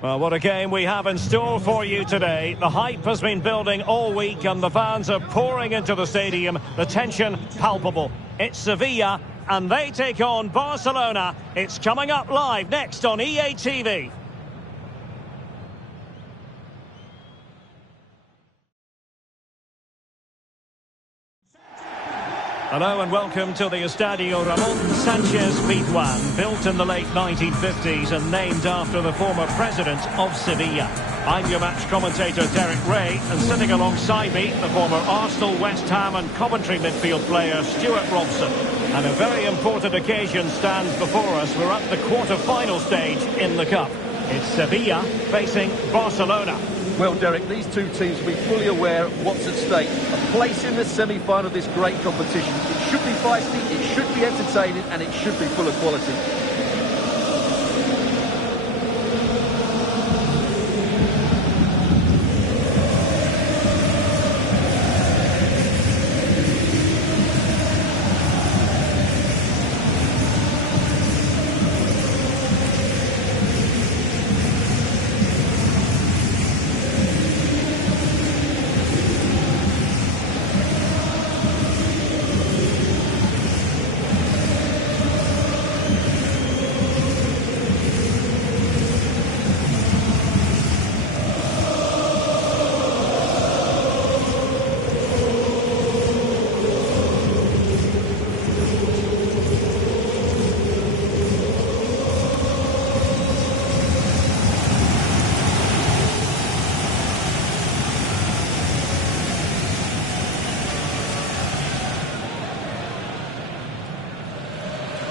Well, what a game we have in store for you today. The hype has been building all week and the fans are pouring into the stadium. The tension palpable. It's Sevilla and they take on Barcelona. It's coming up live next on EA TV. Hello and welcome to the Estadio Ramon Sanchez Pizjuan, built in the late 1950s and named after the former president of Sevilla. I'm your match commentator Derek Ray, and sitting alongside me, the former Arsenal, West Ham and Coventry midfield player Stuart Robson. And a very important occasion stands before us. We're at the quarter-final stage in the Cup. It's Sevilla facing Barcelona. Well, Derek, these two teams will be fully aware of what's at stake. A place in the semi-final of this great competition. It should be feisty, it should be entertaining, and it should be full of quality.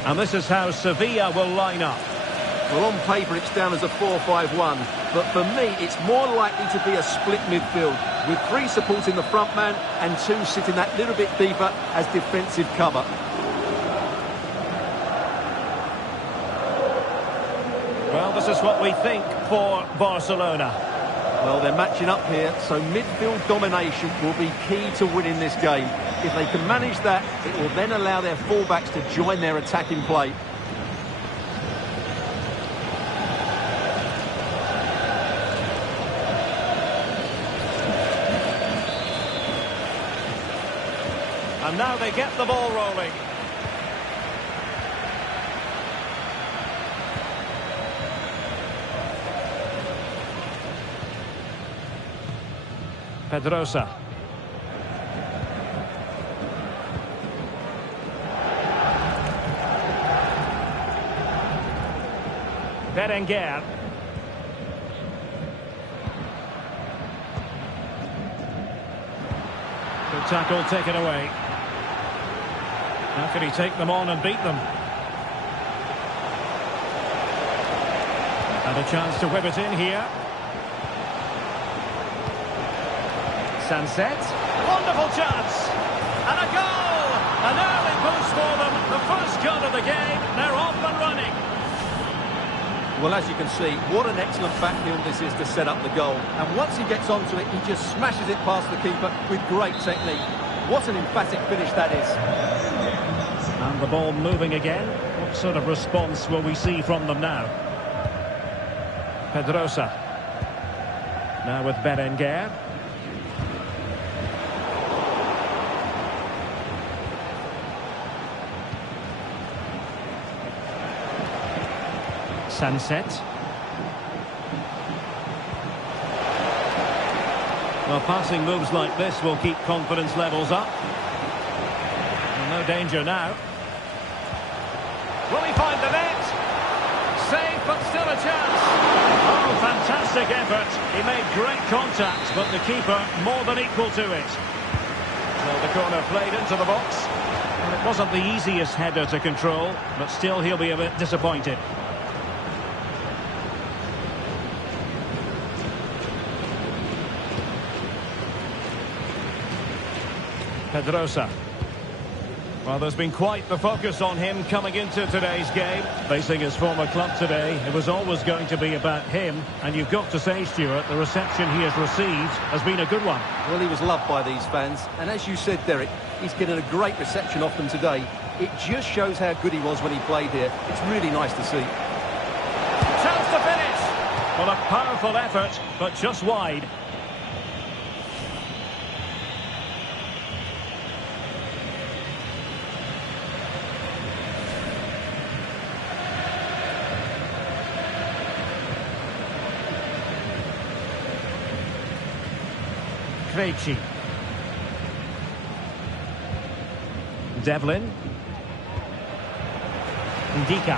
And this is how Sevilla will line up. Well, on paper it's down as a 4-5-1, but for me it's more likely to be a split midfield, with three supporting the front man and two sitting that little bit deeper as defensive cover. Well, this is what we think for Barcelona. Well, they're matching up here, so midfield domination will be key to winning this game. If they can manage that, it will then allow their fullbacks to join their attacking play. And now they get the ball rolling. Pedrosa. Berenguer. Good tackle taken away. How can he take them on and beat them? And a chance to whip it in here. Sunset. Wonderful chance. And a goal! An early boost for them. The first goal of the game. They're off and running. Well, as you can see, what an excellent backfield this is to set up the goal. And once he gets onto it, he just smashes it past the keeper with great technique. What an emphatic finish that is. And the ball moving again. What sort of response will we see from them now? Pedrosa. Now with Berenguer. Sunset. Well, passing moves like this will keep confidence levels up. And no danger now. Will he find the net? save, but still a chance. Oh, fantastic effort. He made great contact, but the keeper more than equal to it. So the corner played into the box. And it wasn't the easiest header to control, but still he'll be a bit disappointed. Pedrosa. Well, there's been quite the focus on him coming into today's game. Facing his former club today, it was always going to be about him. And you've got to say, Stuart, the reception he has received has been a good one. Well, he was loved by these fans. And as you said, Derek, he's getting a great reception off them today. It just shows how good he was when he played here. It's really nice to see. Chance to finish. Well, a powerful effort, but just wide. Krejci. Devlin. Ndika.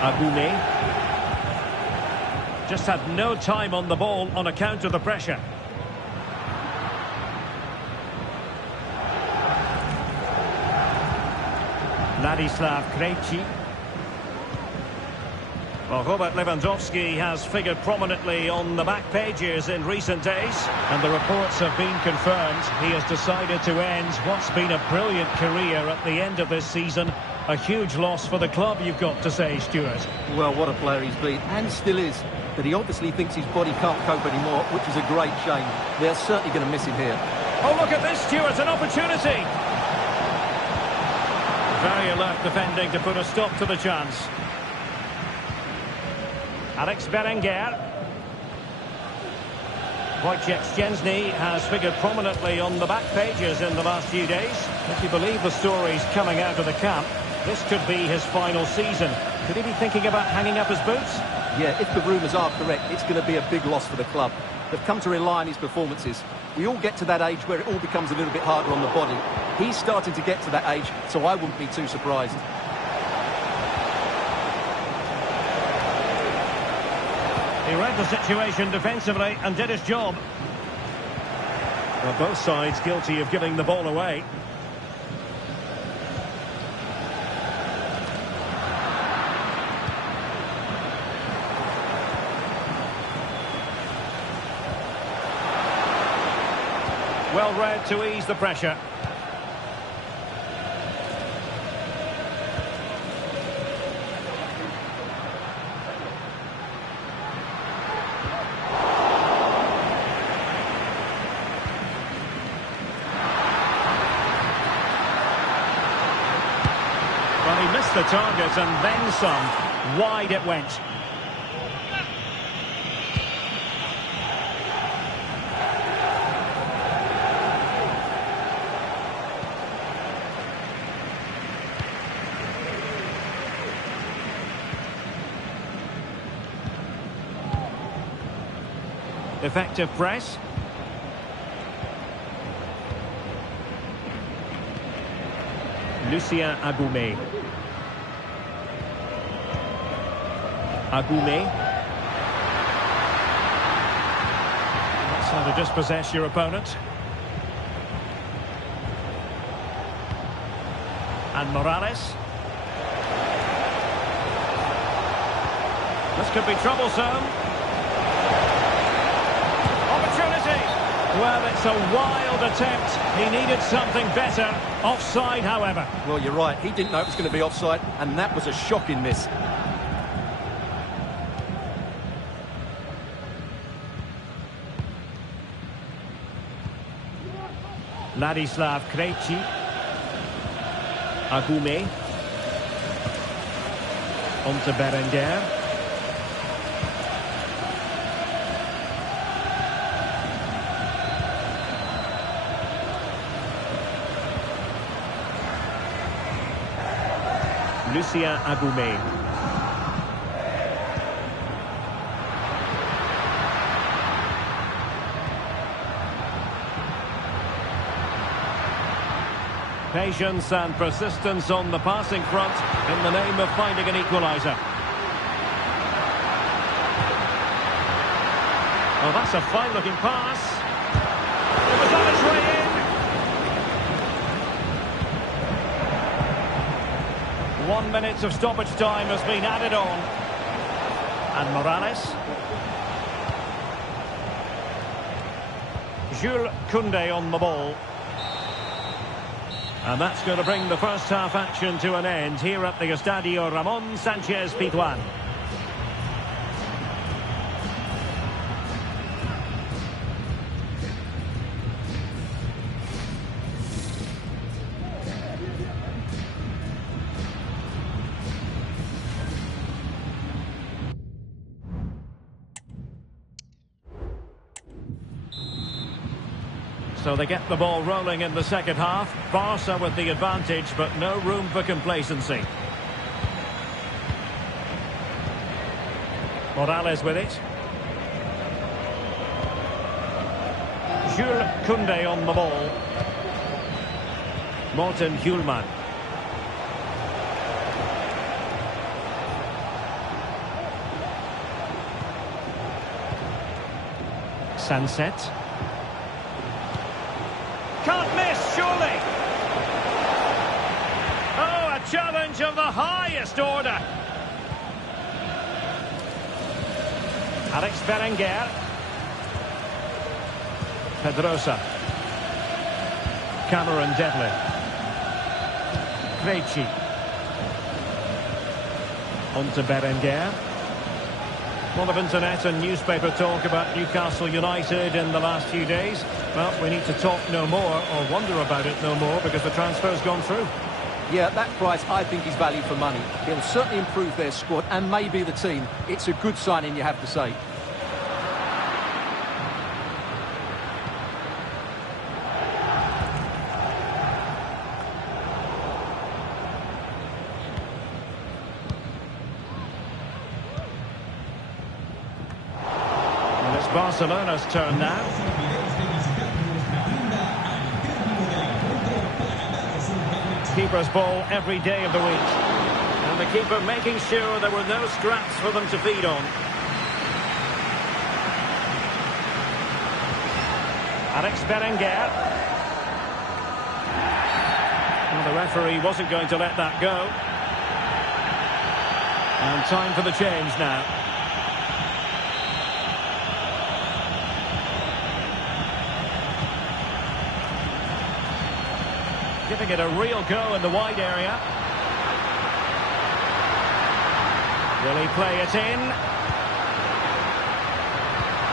Agoumé. Just had no time on the ball on account of the pressure. Ladislav Krejci. Well, Robert Lewandowski has figured prominently on the back pages in recent days, and the reports have been confirmed. He has decided to end what's been a brilliant career at the end of this season. A huge loss for the club, you've got to say, Stuart. Well, what a player he's been, and still is. But he obviously thinks his body can't cope anymore, which is a great shame. They're certainly going to miss him here. Oh, look at this, Stuart, an opportunity! Very alert defending to put a stop to the chance. Alex Berenguer. Wojciech Szczęsny has figured prominently on the back pages in the last few days. If you believe the stories coming out of the camp, this could be his final season. Could he be thinking about hanging up his boots? Yeah, if the rumours are correct, it's going to be a big loss for the club. They've come to rely on his performances. We all get to that age where it all becomes a little bit harder on the body. He's starting to get to that age, so I wouldn't be too surprised. He read the situation defensively and did his job. Well, both sides guilty of giving the ball away. Well read to ease the pressure. Well, he missed the target and then some. Wide it went. Effective press. Lucien Agoumé. Agoumé. That's how to dispossess your opponent. And Morales. This could be troublesome. Well, it's a wild attempt. He needed something better. Offside, however. Well, you're right. He didn't know it was going to be offside, and that was a shocking miss. Ladislav Krejci. Agoumé. On to Berenguer. Lucien Agoumé. Patience and persistence on the passing front in the name of finding an equaliser. Oh, that's a fine-looking pass. It was on its way in. 1 minute of stoppage time has been added on. And Morales. Jules Koundé on the ball. And that's going to bring the first half action to an end here at the Estadio Ramón Sánchez Pizjuán. So they get the ball rolling in the second half. Barca with the advantage, but no room for complacency. Morales with it. Jules Koundé on the ball. Morten Hjulman. Sunset. Can't miss, surely. Oh, a challenge of the highest order. Alex Berenguer. Pedrosa. Cameron Devlin. Krejci. On to Berenguer. A lot of internet and newspaper talk about Newcastle United in the last few days. Well, we need to talk no more, or wonder about it no more, because the transfer's gone through. Yeah, that price I think is value for money. It'll certainly improve their squad and maybe the team. It's a good signing, you have to say. Barcelona's turn now. Keeper's ball every day of the week. And the keeper making sure there were no scraps for them to feed on. Alex Berenguer. Well, the referee wasn't going to let that go. And time for the change now. Giving it a real go in the wide area. Will he play it in?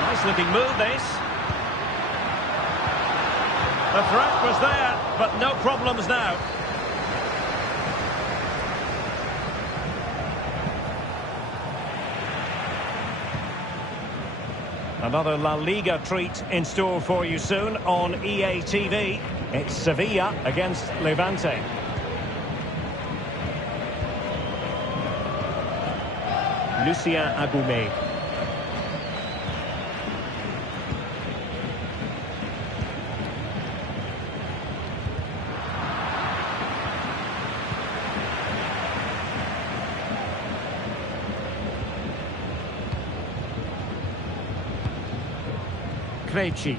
Nice looking move, this. The threat was there, but no problems now. Another La Liga treat in store for you soon on EA TV. It's Sevilla against Levante. Lucien Agoumé. Krejci.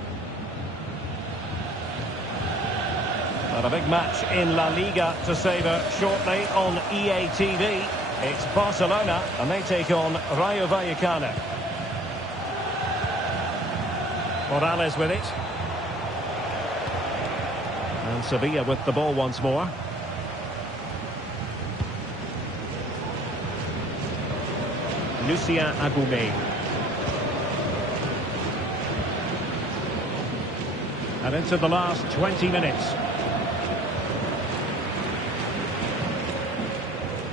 But a big match in La Liga to savour shortly on EA TV. It's Barcelona and they take on Rayo Vallecano. Morales with it. And Sevilla with the ball once more. Lucien Agoumé. And into the last 20 minutes.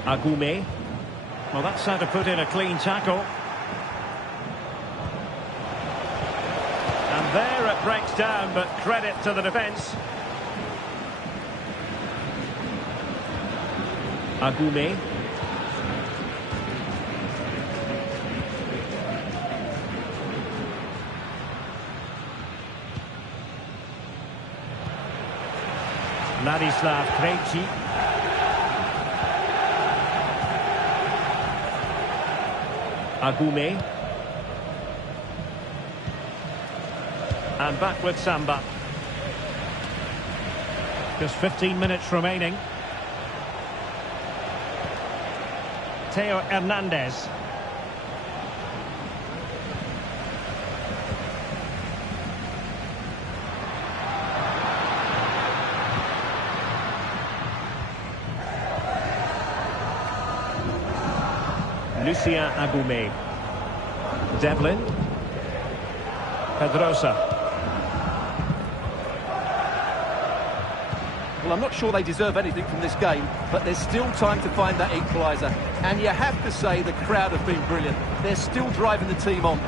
Agoumé. Well, that's how to put in a clean tackle. And there it breaks down, but credit to the defence. Agoumé. Ladislav Krejci. Agume. And back with Samba. Just 15 minutes remaining. Theo Hernandez. Lucien Agume. Devlin. Pedrosa. Well, I'm not sure they deserve anything from this game, but there's still time to find that equaliser. And you have to say the crowd have been brilliant. They're still driving the team on.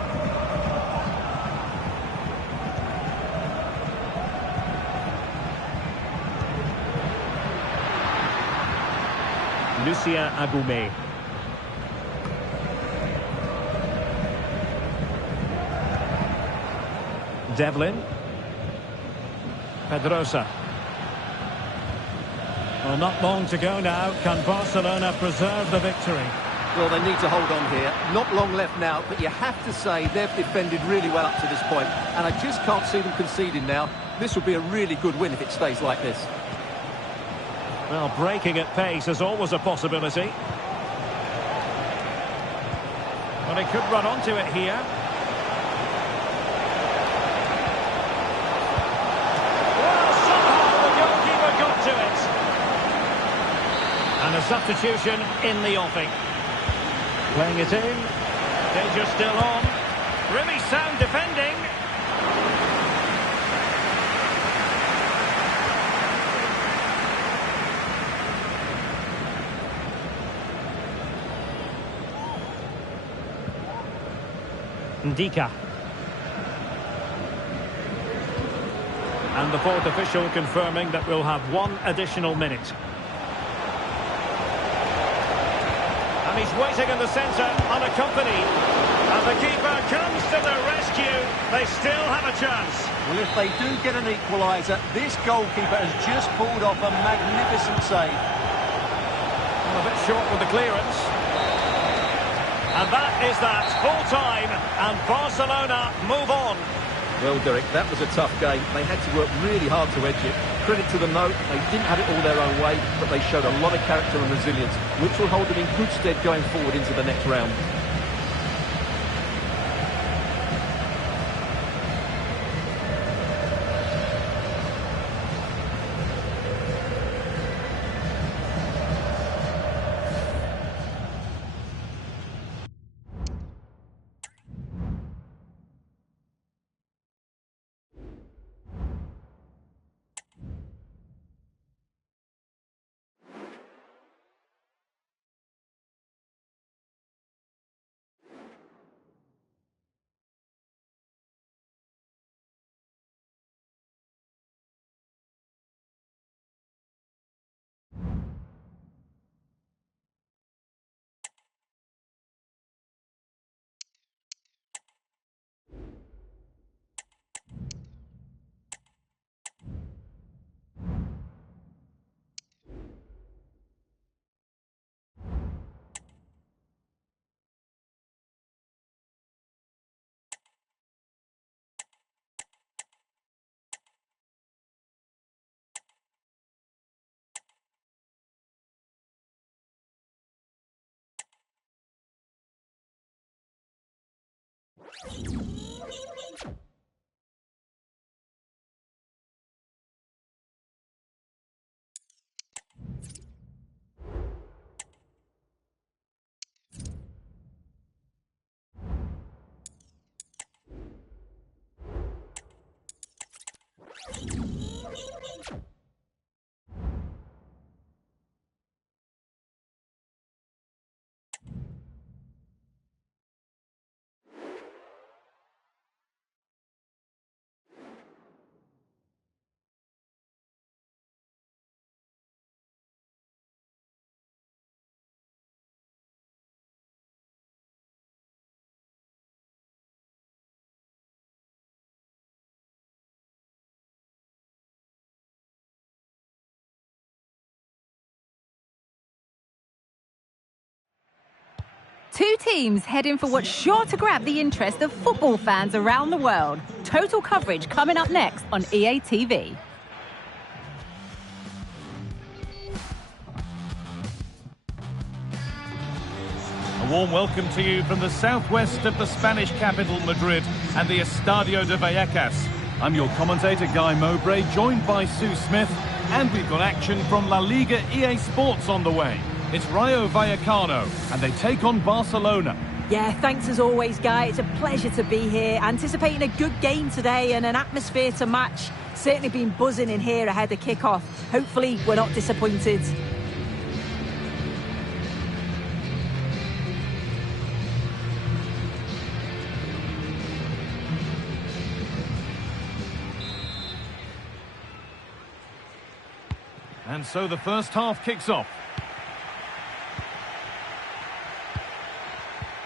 Lucien Agume. Devlin. Pedrosa. Well, not long to go now. Can Barcelona preserve the victory? Well, they need to hold on here. Not long left now, but you have to say they've defended really well up to this point, and I just can't see them conceding now. This will be a really good win if it stays like this. Well, breaking at pace is always a possibility. Well, he could run onto it here. Well, somehow the goalkeeper got to it. And a substitution in the offing. Playing it in. Danger still on. Really sound defending. Ndika. And the fourth official confirming that we'll have one additional minute. And he's waiting in the centre, unaccompanied. And the keeper comes to the rescue. They still have a chance. Well, if they do get an equaliser, this goalkeeper has just pulled off a magnificent save. Well, a bit short with the clearance. And that is that, full time, and Barcelona move on. Well, Derek, that was a tough game. They had to work really hard to edge it. Credit to them, though, they didn't have it all their own way, but they showed a lot of character and resilience, which will hold them in good stead going forward into the next round. Two teams heading for what's sure to grab the interest of football fans around the world. Total coverage coming up next on EA TV. A warm welcome to you from the southwest of the Spanish capital, Madrid, and the Estadio de Vallecas. I'm your commentator, Guy Mowbray, joined by Sue Smith, and we've got action from La Liga EA Sports on the way. It's Rayo Vallecano, and they take on Barcelona. Yeah, thanks as always, Guy. It's a pleasure to be here. Anticipating a good game today and an atmosphere to match. Certainly been buzzing in here ahead of kick-off. Hopefully, we're not disappointed. And so the first half kicks off.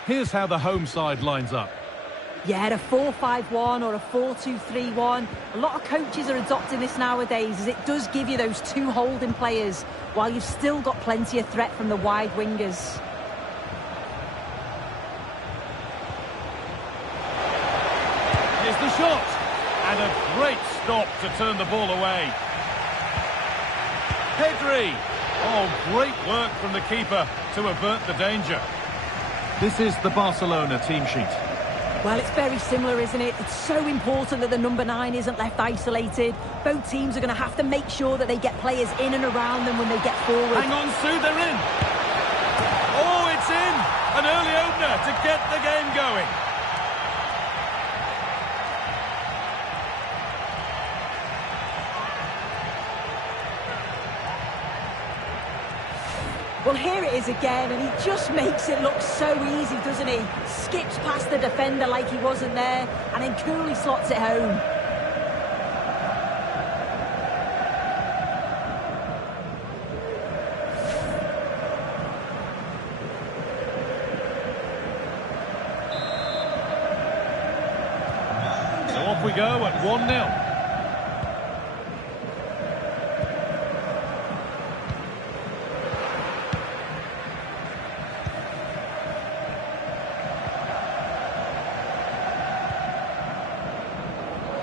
Here's how the home side lines up. Yeah, a 4-5-1 or a 4-2-3-1. A lot of coaches are adopting this nowadays, as it does give you those two holding players, while you've still got plenty of threat from the wide wingers. Here's the shot. And a great stop to turn the ball away. Pedri. Oh, great work from the keeper to avert the danger. This is the Barcelona team sheet. Well, it's very similar, isn't it? It's so important that the number 9 isn't left isolated. Both teams are going to have to make sure that they get players in and around them when they get forward. Hang on, Sue, they're in. Oh, it's in. An early opener to get the game going. Well, here it is again, and he just makes it look so easy, doesn't he? Skips past the defender like he wasn't there, and then coolly slots it home. So off we go at 1-0.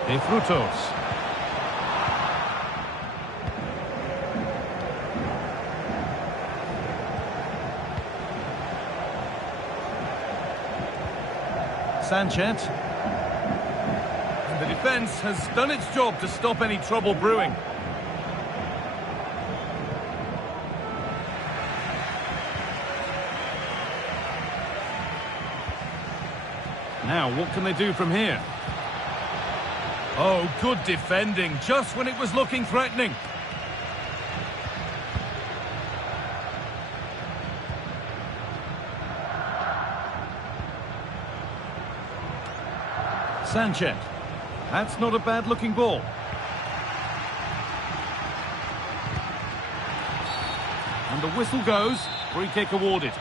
De Frutos. Sanchez. And the defence has done its job to stop any trouble brewing. Now, what can they do from here? Oh, good defending, just when it was looking threatening. Sanchez. That's not a bad-looking ball. And the whistle goes. Free kick awarded.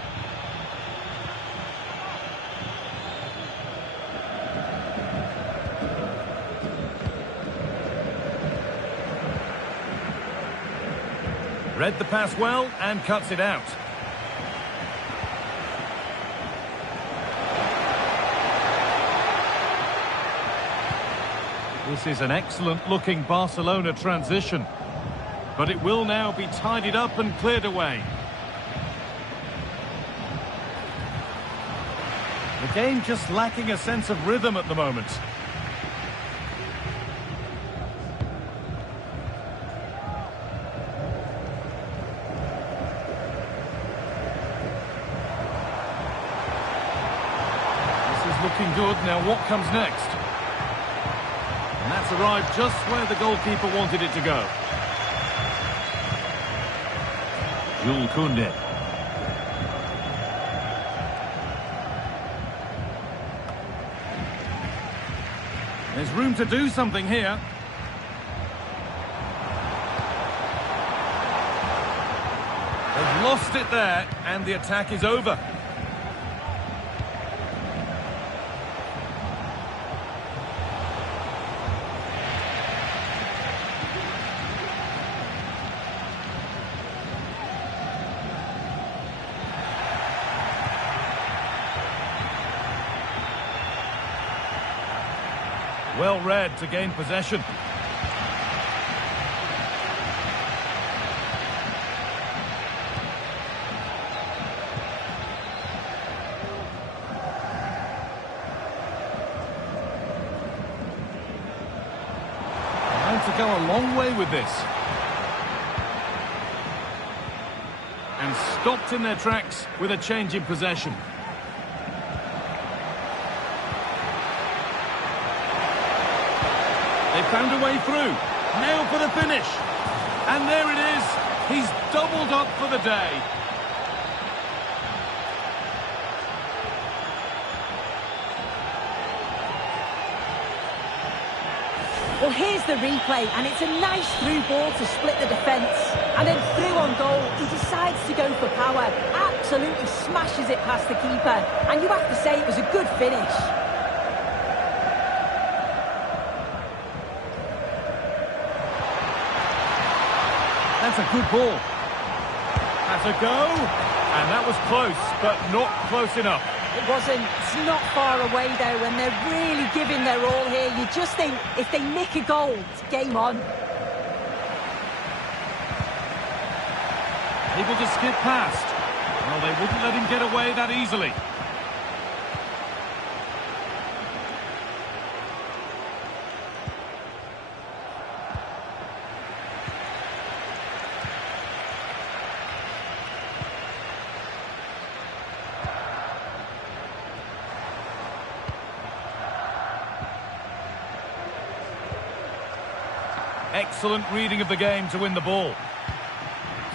Read the pass well and cuts it out. This is an excellent-looking Barcelona transition. But it will now be tidied up and cleared away. The game just lacking a sense of rhythm at the moment. Looking good. Now what comes next? And that's arrived just where the goalkeeper wanted it to go. Jules Koundé. There's room to do something here. They've lost it there, and the attack is over. Well read to gain possession. To go a long way with this. And stopped in their tracks with a change in possession. They found a way through. Now for the finish. And there it is. He's doubled up for the day. Well, here's the replay, and it's a nice through ball to split the defence. And then through on goal, he decides to go for power. Absolutely smashes it past the keeper. And you have to say it was a good finish. That's a good ball. That's a go. And that was close, but not close enough. It wasn't. It's not far away, though, and they're really giving their all here. You just think if they nick a goal, it's game on. Able to skip past. Well, they wouldn't let him get away that easily. Excellent reading of the game to win the ball.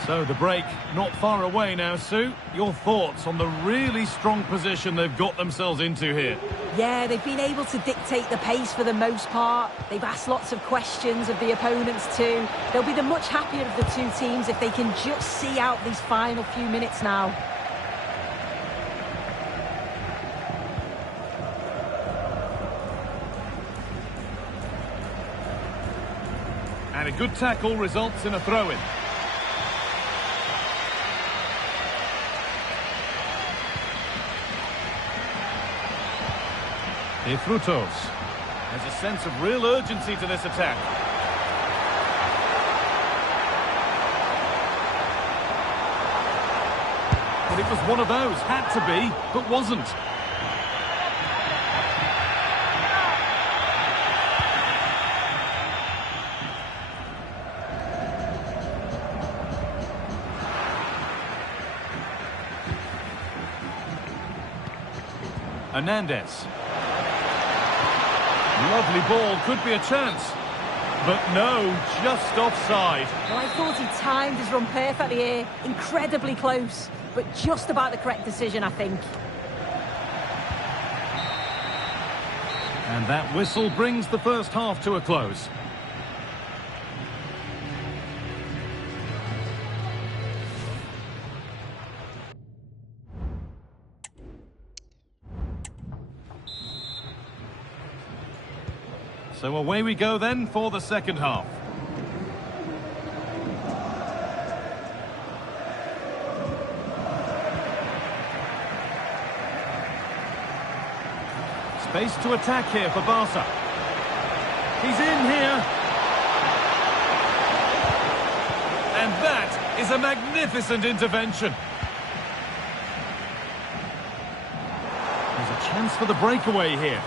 So the break not far away now, Sue. Your thoughts on the really strong position they've got themselves into here? Yeah, they've been able to dictate the pace for the most part. They've asked lots of questions of the opponents too. They'll be the much happier of the two teams if they can just see out these final few minutes now. And a good tackle results in a throw-in. Frutos. There's a sense of real urgency to this attack. But it was one of those, had to be, but wasn't. Hernandez. Lovely ball, could be a chance. But no, just offside. Well, I thought he timed his run perfectly here. Incredibly close, but just about the correct decision, I think. And that whistle brings the first half to a close. So away we go then for the second half. Space to attack here for Barca. He's in here. And that is a magnificent intervention. There's a chance for the breakaway here.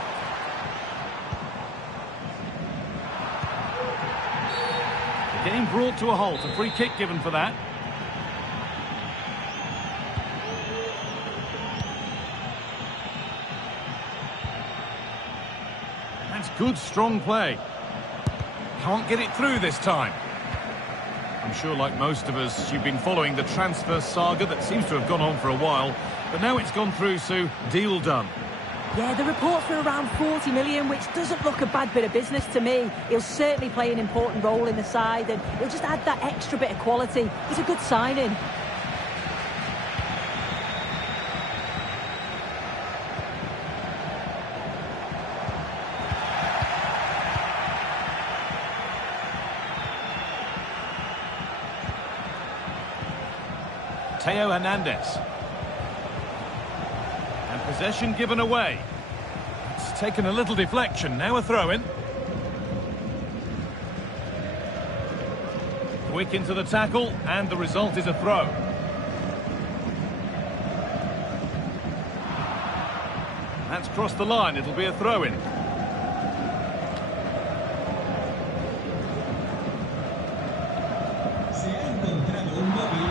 Game brought to a halt, a free kick given for that. That's good, strong play. Can't get it through this time. I'm sure, like most of us, you've been following the transfer saga that seems to have gone on for a while. But now it's gone through, Sue. Deal done. Yeah, the reports were around 40 million, which doesn't look a bad bit of business to me. He'll certainly play an important role in the side, and he'll just add that extra bit of quality. He's a good signing. Theo Hernandez. And possession given away. It's taken a little deflection, now a throw-in. Quick into the tackle, and the result is a throw. That's crossed the line, it'll be a throw-in.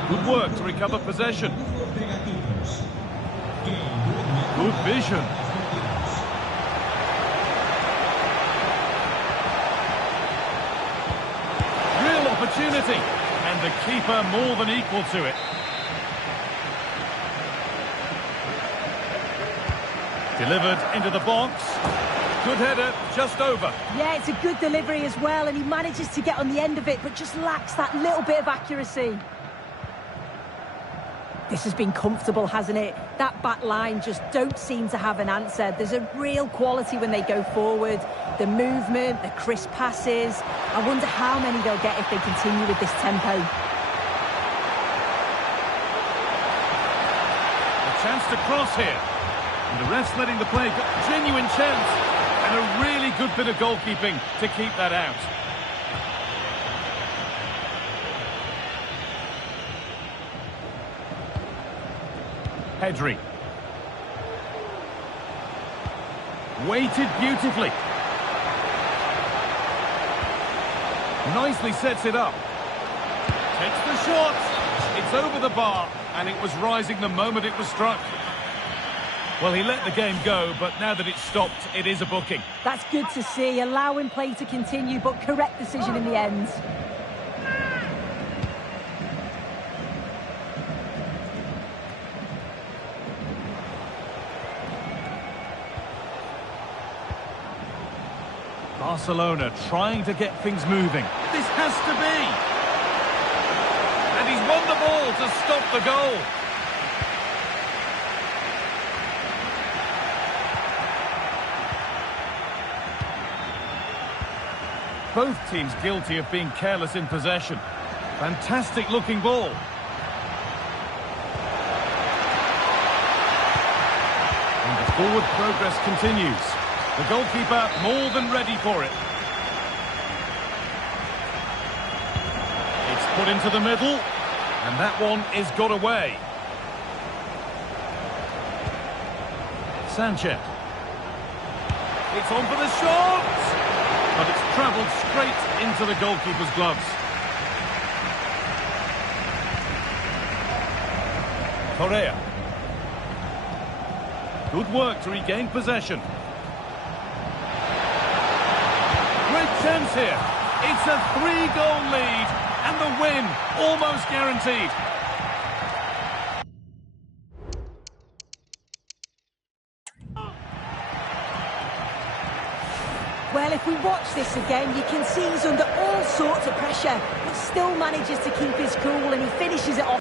Good work to recover possession. Good vision. Real opportunity. And the keeper more than equal to it. Delivered into the box. Good header, just over. Yeah, it's a good delivery as well, and he manages to get on the end of it, but just lacks that little bit of accuracy. This has been comfortable, hasn't it? That back line just don't seem to have an answer. There's a real quality when they go forward. The movement, the crisp passes. I wonder how many they'll get if they continue with this tempo. A chance to cross here. And the ref's letting the play go. Genuine chance. And a really good bit of goalkeeping to keep that out. Pedri. Weighted beautifully. Nicely sets it up. Takes the shot. It's over the bar, and it was rising the moment it was struck. Well, he let the game go, but now that it's stopped, it is a booking. That's good to see, allowing play to continue, but correct decision in the end. Barcelona trying to get things moving. This has to be. And he's won the ball to stop the goal. Both teams guilty of being careless in possession. Fantastic looking ball. And the forward progress continues. The goalkeeper more than ready for it. It's put into the middle, and that one is got away. Sanchez. It's on for the shot! But it's travelled straight into the goalkeeper's gloves. Correa. Good work to regain possession. Great chance here. It's a 3-goal lead, and the win almost guaranteed. Well, if we watch this again, you can see he's under all sorts of pressure, but still manages to keep his cool, and he finishes it off.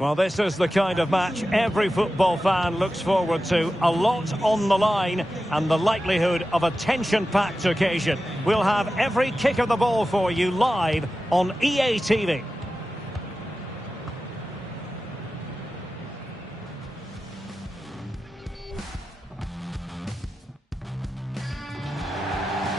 Well, this is the kind of match every football fan looks forward to. A lot on the line and the likelihood of a tension-packed occasion. We'll have every kick of the ball for you live on EA TV.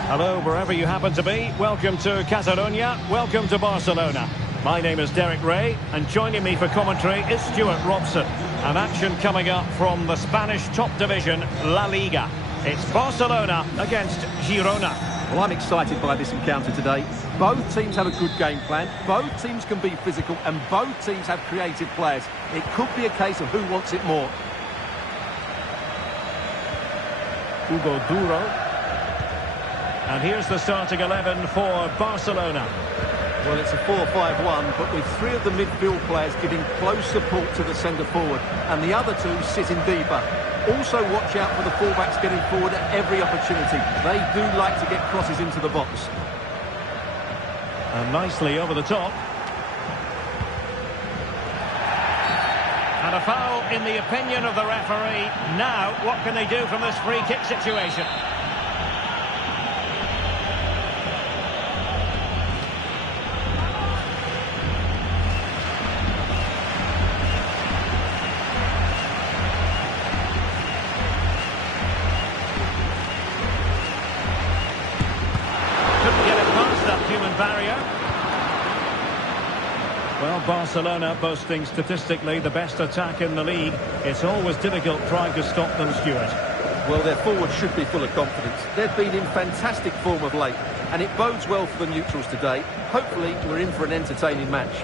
Hello, wherever you happen to be. Welcome to Catalonia. Welcome to Barcelona. My name is Derek Ray, and joining me for commentary is Stuart Robson. An action coming up from the Spanish top division, La Liga. It's Barcelona against Girona. Well, I'm excited by this encounter today. Both teams have a good game plan, both teams can be physical, and both teams have creative players. It could be a case of who wants it more. Hugo Duro. And here's the starting 11 for Barcelona. Well, it's a 4-5-1, but with three of the midfield players giving close support to the centre forward, and the other two sitting deeper. Also watch out for the fullbacks getting forward at every opportunity. They do like to get crosses into the box. And nicely over the top. And a foul in the opinion of the referee. Now, what can they do from this free kick situation? Barrier. Well, Barcelona boasting statistically the best attack in the league. It's always difficult trying to stop them, Stuart. Well, their forward should be full of confidence. They've been in fantastic form of late, and it bodes well for the neutrals today. Hopefully, we're in for an entertaining match.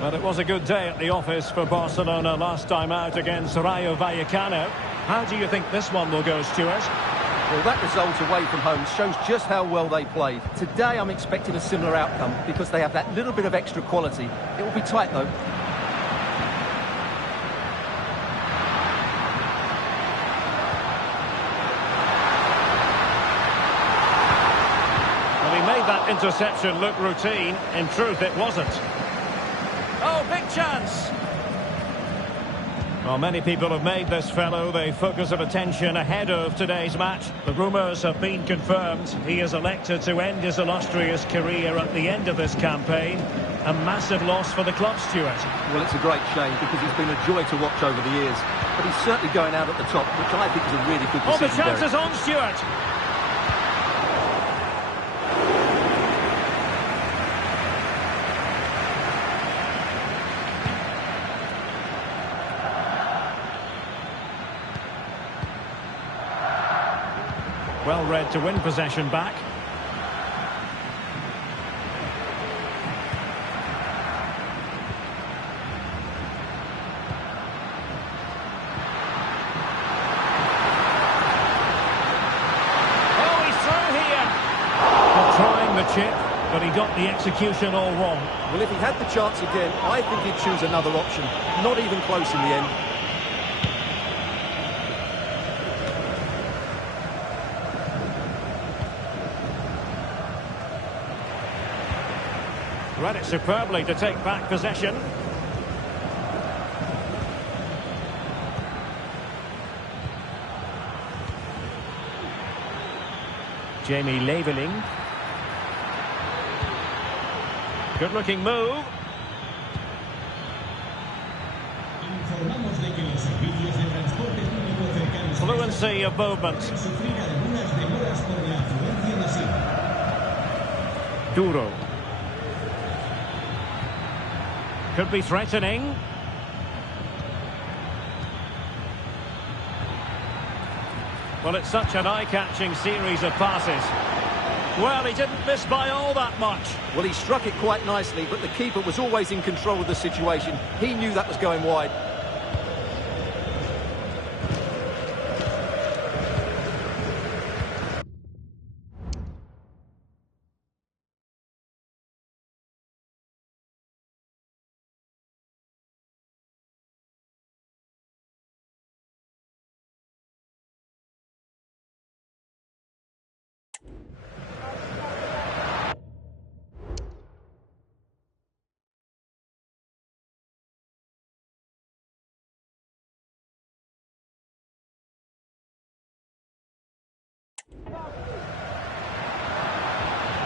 Well, it was a good day at the office for Barcelona last time out against Rayo Vallecano. How do you think this one will go, Stuart? Well, that result away from home shows just how well they played. Today, I'm expecting a similar outcome because they have that little bit of extra quality. It will be tight, though. Well, he made that interception look routine. In truth, it wasn't. Oh, big chance! Well, many people have made this fellow the focus of attention ahead of today's match. The rumours have been confirmed. He has elected to end his illustrious career at the end of this campaign. A massive loss for the club, Stuart. Well, it's a great shame because he's been a joy to watch over the years. But he's certainly going out at the top, which I think is a really good decision. Oh, the chance is on, Stuart. Well read to win possession back. Oh, he's through here. Well, trying the chip, but he got the execution all wrong. Well, if he had the chance again, I think he'd choose another option. Not even close in the end. Read it superbly to take back possession. Jamie Leveling. Good looking move. Fluency of movement. Duro. Could be threatening. Well, it's such an eye-catching series of passes. Well, he didn't miss by all that much. Well, he struck it quite nicely, but the keeper was always in control of the situation. He knew that was going wide.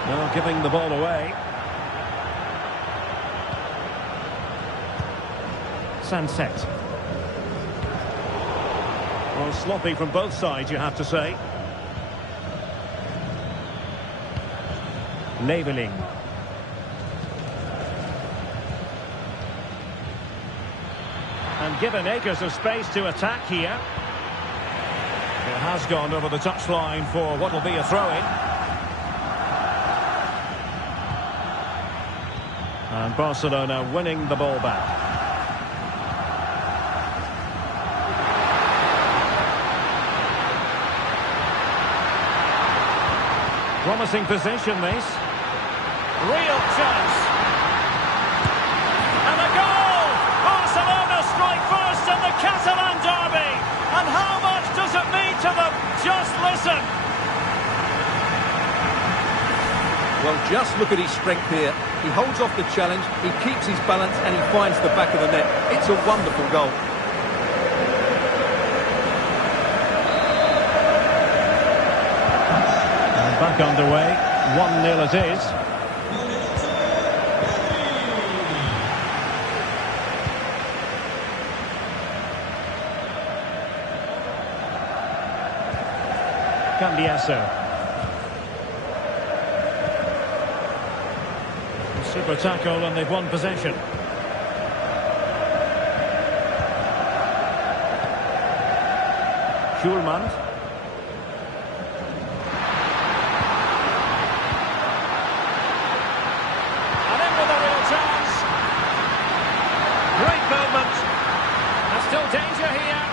Now giving the ball away. Sunset. Well, sloppy from both sides, you have to say. Leveling. And given acres of space to attack here. It has gone over the touchline for what will be a throw-in. And Barcelona winning the ball back. Promising position, this. Real chance. And a goal! Barcelona strike first in the Catalan derby. And how much does it mean to them? Just listen. Well, just look at his strength here. He holds off the challenge, he keeps his balance, and he finds the back of the net. It's a wonderful goal. And back underway, 1-0 it is. Cambiasso. Super tackle, and they've won possession. Schulman. And in with a real chance. Great movement. There's still danger here.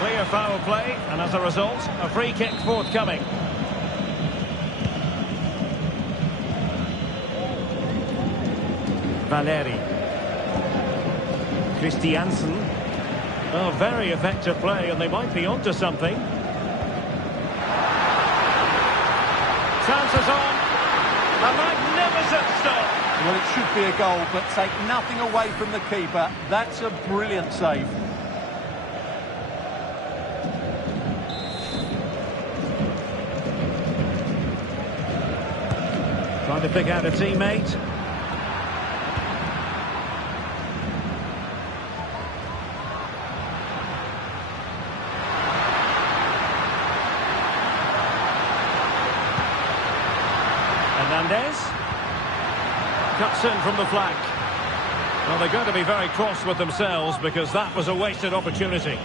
Clear foul play, and as a result, a free kick forthcoming. Valeri. Christiansen. Oh, very effective play, and they might be onto something. Chances on. A magnificent stop. Well, it should be a goal, but take nothing away from the keeper. That's a brilliant save. Trying to pick out a teammate. Hernandez cuts in from the flank. Well, they're going to be very cross with themselves because that was a wasted opportunity.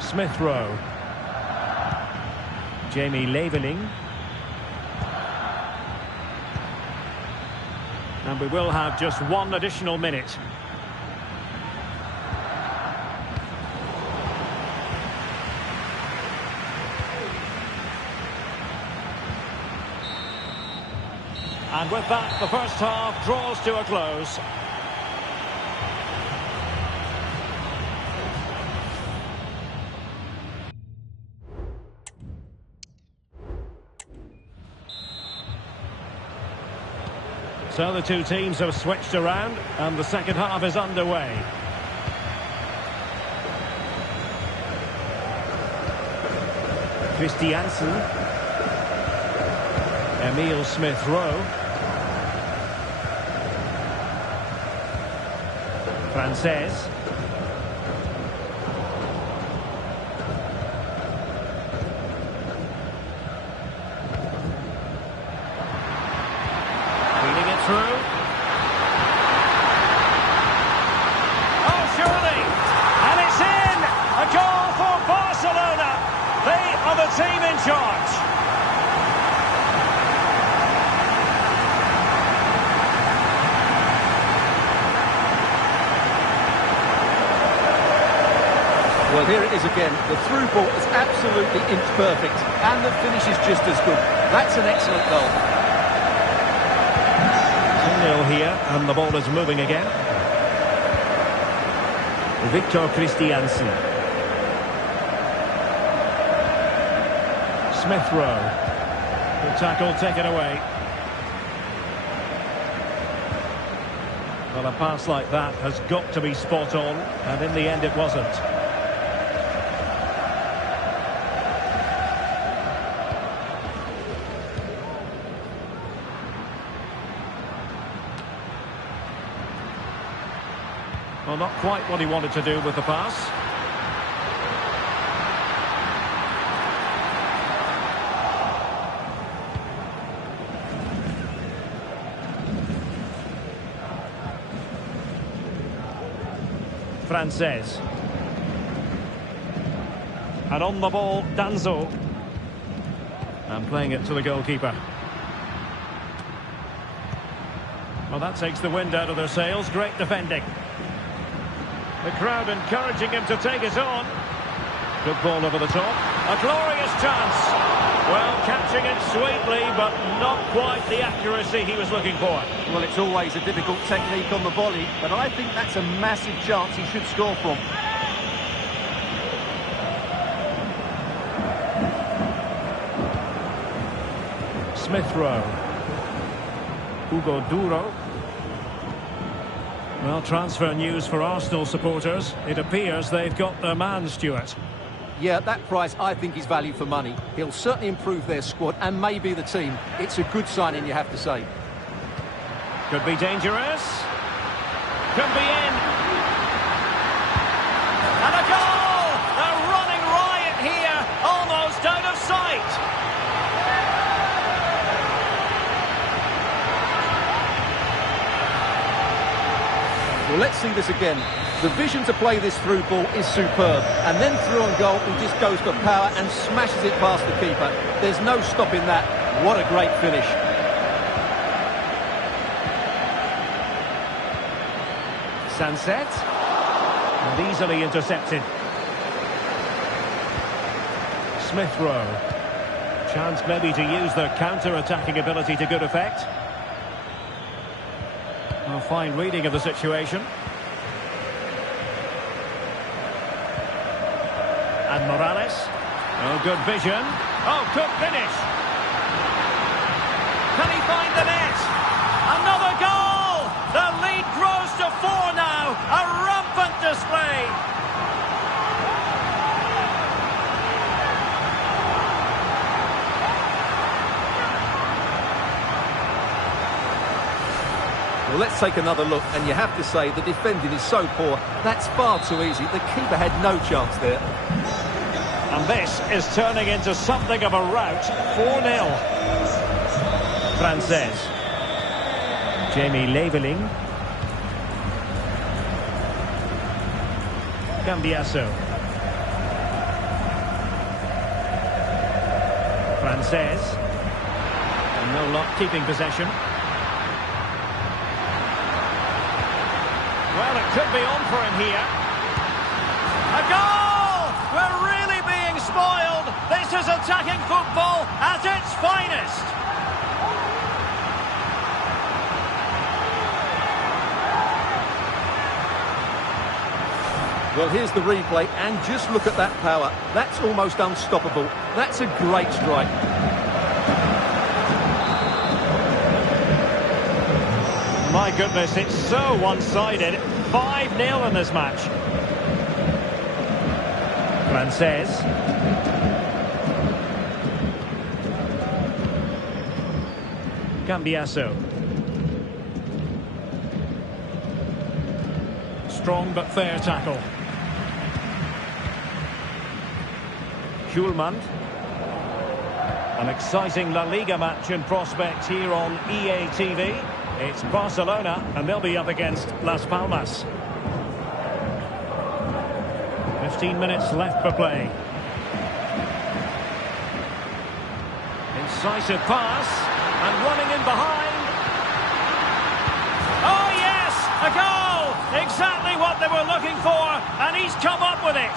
Smith Rowe. Jamie Leveling. And we will have just one additional minute. And with that, the first half draws to a close. So the two teams have switched around, and the second half is underway. Christiansen. Emile Smith Rowe. Frances. Well, here it is again. The through ball is absolutely inch perfect, and the finish is just as good. That's an excellent goal. 2-0 here, and the ball is moving again. Victor Christiansen. Smith Rowe. Good tackle taken away. Well, a pass like that has got to be spot on, and in the end it wasn't. Well, not quite what he wanted to do with the pass. Frances. And on the ball, Danzo. And playing it to the goalkeeper. Well, that takes the wind out of their sails. Great defending. The crowd encouraging him to take it on. Good ball over the top. A glorious chance. Well, catching it sweetly, but not quite the accuracy he was looking for. Well, it's always a difficult technique on the volley, but I think that's a massive chance he should score from. Smith Rowe. Hugo Duro. Well, transfer news for Arsenal supporters. It appears they've got their man, Stuart. Yeah, that price I think is value for money. He'll certainly improve their squad and maybe the team. It's a good signing, you have to say. Could be dangerous. Could be in. And a goal! A running riot here, almost out of sight. Well, let's see this again. The vision to play this through ball is superb. And then through on goal, he just goes for power and smashes it past the keeper. There's no stopping that. What a great finish. Sunset. And easily intercepted. Smith Rowe. Chance maybe to use their counter-attacking ability to good effect. A fine reading of the situation. And Morales. Oh, good vision. Oh, good finish. Can he find the net? Another goal! The lead grows to 4 now. A rampant display. Well, let's take another look, and you have to say the defending is so poor. That's far too easy. The keeper had no chance there. And this is turning into something of a rout. 4-0. Frances. Jamie Leveling. Cambiasso. Frances. And no luck keeping possession. Well, it could be on for him here. A goal! We're really being spoiled. This is attacking football at its finest. Well, here's the replay, and just look at that power. That's almost unstoppable. That's a great strike. My goodness, it's so one-sided. 5-0 in this match. Frances. Cambiasso. Strong but fair tackle. Schulman. An exciting La Liga match in prospect here on EA TV. It's Barcelona, and they'll be up against Las Palmas. 15 minutes left for play. Incisive pass, and running in behind. Oh yes, a goal! Exactly what they were looking for, and he's come up with it.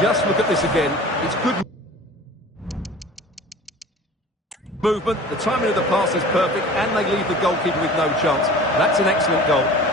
Just look at this again. It's good movement. The timing of the pass is perfect, and they leave the goalkeeper with no chance. That's an excellent goal.